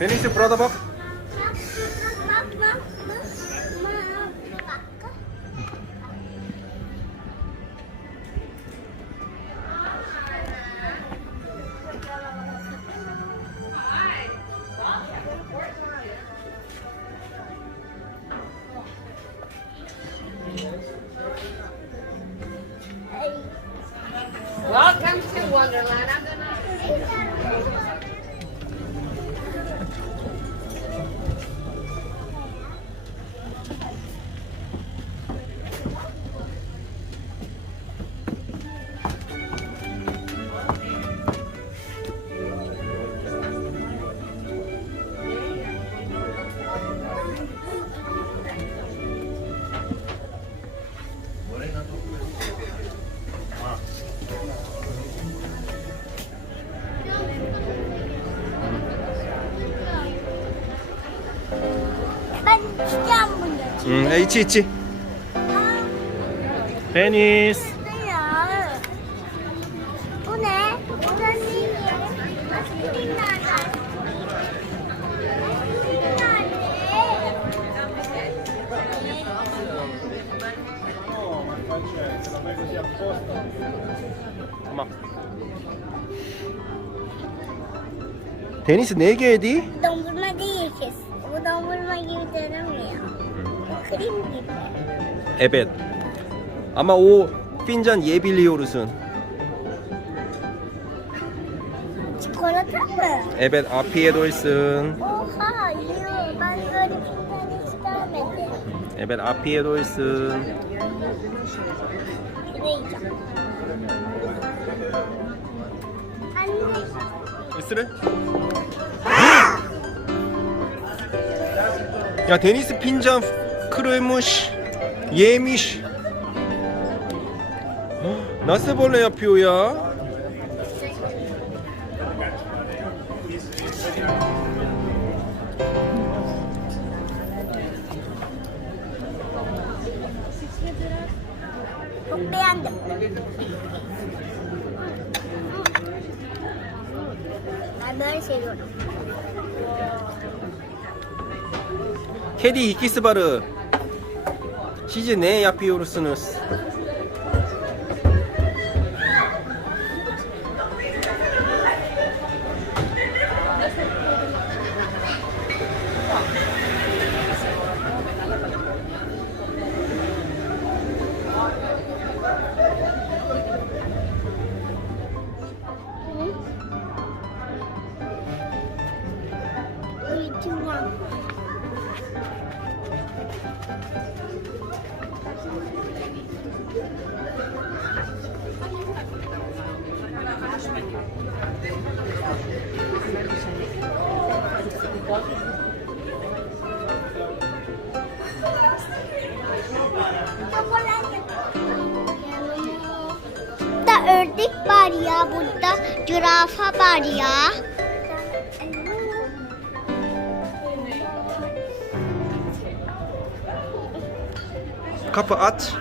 Beni işte burada bak. Terima kasih. 안 본다. 응 H 있지 데니스 진짜야. 오늘 오늘 생일 스피드 나가. 스피드 나래. 엄마 데니스 4개 디? Dondurma değil kes. Bu gibi. 에벳 아마 오 핀잔 예빌리오르슨 Çikolata mı? 에벳. Ben böyle bir tane istemedim. 에벳? Anne. 쓰래? 야 데니스 핀잔 크레무시 예미시 나세벌레야 피오야 Çok beğendim. Ben böyle seviyorum. 캐디 이 Siz ne yapıyorsunuz? Burada ördek var ya, burada zürafa var ya. kapı at.